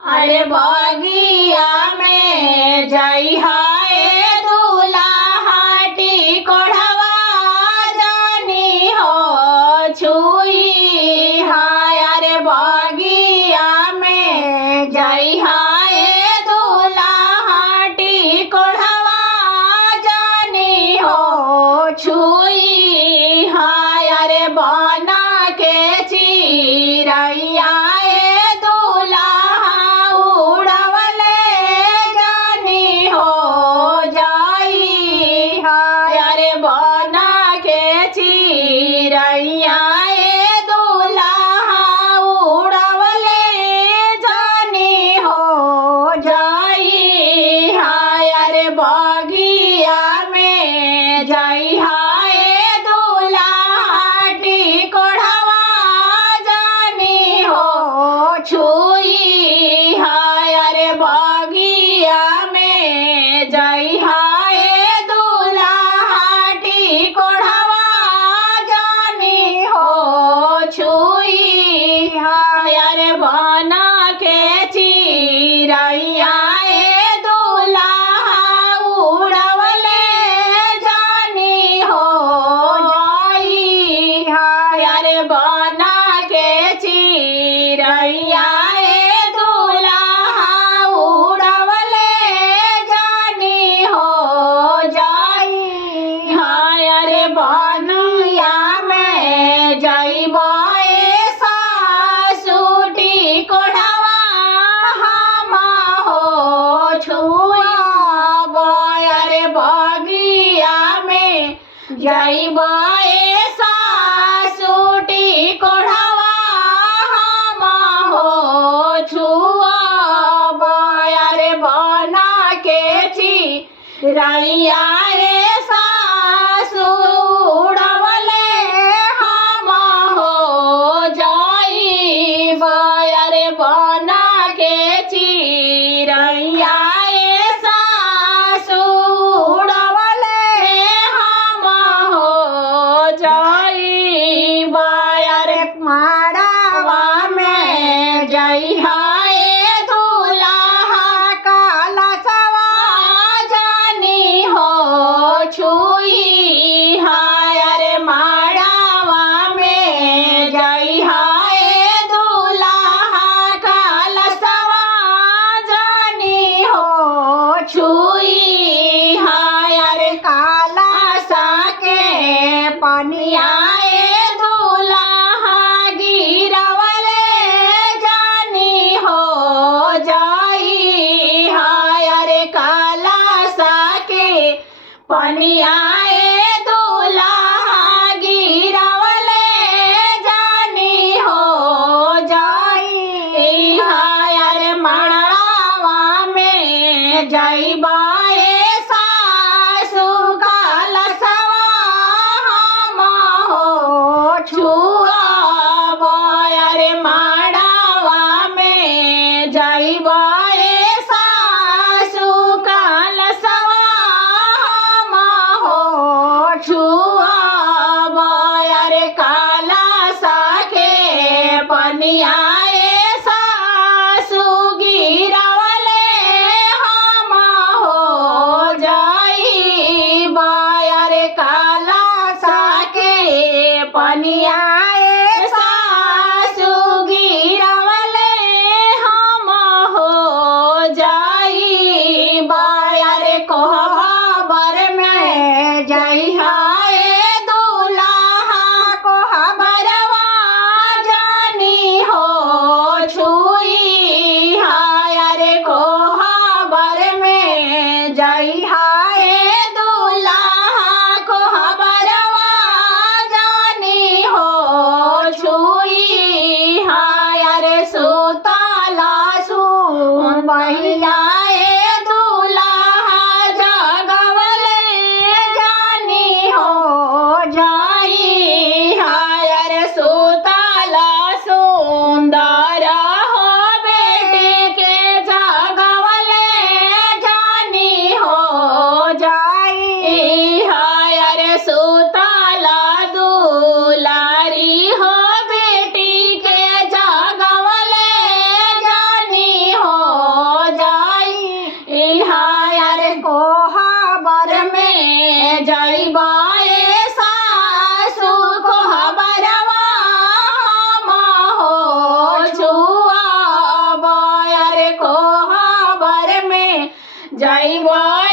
अरे बगिया में जई है दुल्हाटी कोढ़वा जानी हो छुई हाय। अरे बगिया में जई है दुल्हाटी कोढ़वा जानी हो छुई हाय। अरे बना के चिरैया चिरैया दुल्हा उड़वले जानी हो जाई हाय। अरे बगिया में जई हाय दुल्हाटी कोढ़वा जानी हो छुई हाय। अरे बगिया में जई हाय दुल्हाटी कोढ़वा छुई हाय। अरे बना के चिरैया दुल्हा उड़वले जानी हो जाई हाय। अरे बना के चिरैया दुल्हा उड़वले जानी हो जाई हाय। अरे बनुया में जइब कोढ़वा हम हो छुआ। अरे बगिया में जइब सासुटी कोढ़वा हम हो छुआ। अरे बना के चिरैया सासु उड़वले हम हो जाई। अरे बना के चिरैया सासु उड़वले हम हो जाई। अरे माड़वा में जई हाय दुल्हा कलशवा जानी हो छुई हाय। अरे माड़वा में जई हाय छुई हाय। अरे काला साके पनिया दुल्हा गिरवले जानी हो जाई हाय। अरे काला साके पनिया दुल्हा गिरवले जानी हो जाई हाय। अरे मड़वा में जइब सासु कलशवा हम हो छुआ। अरे मड़वा में जइब सासु कलशवा हम हो छुआ। अरे काला साके पनिया सासु गिरवले हम हो जाई। अरे काला साके पनिया सासु गिरवले हम हो जाई। अरे कोहबर में जई हाय दुल्हा कोहबरवा जानी हो छुई हाय। अरे कोहबर में जई हाय दुल्हा कोहबरवा जानी हो छुई हाय। अरे सुतला सुबहिया दुल्हा जगवले जानी हो जाई हाय। अरे सुतला सुंदर हो बेटी के जगवले जानी हो जाई हाय। अरे सुतला दुलारी हो बेटी के जगवले जानी हो जय बोल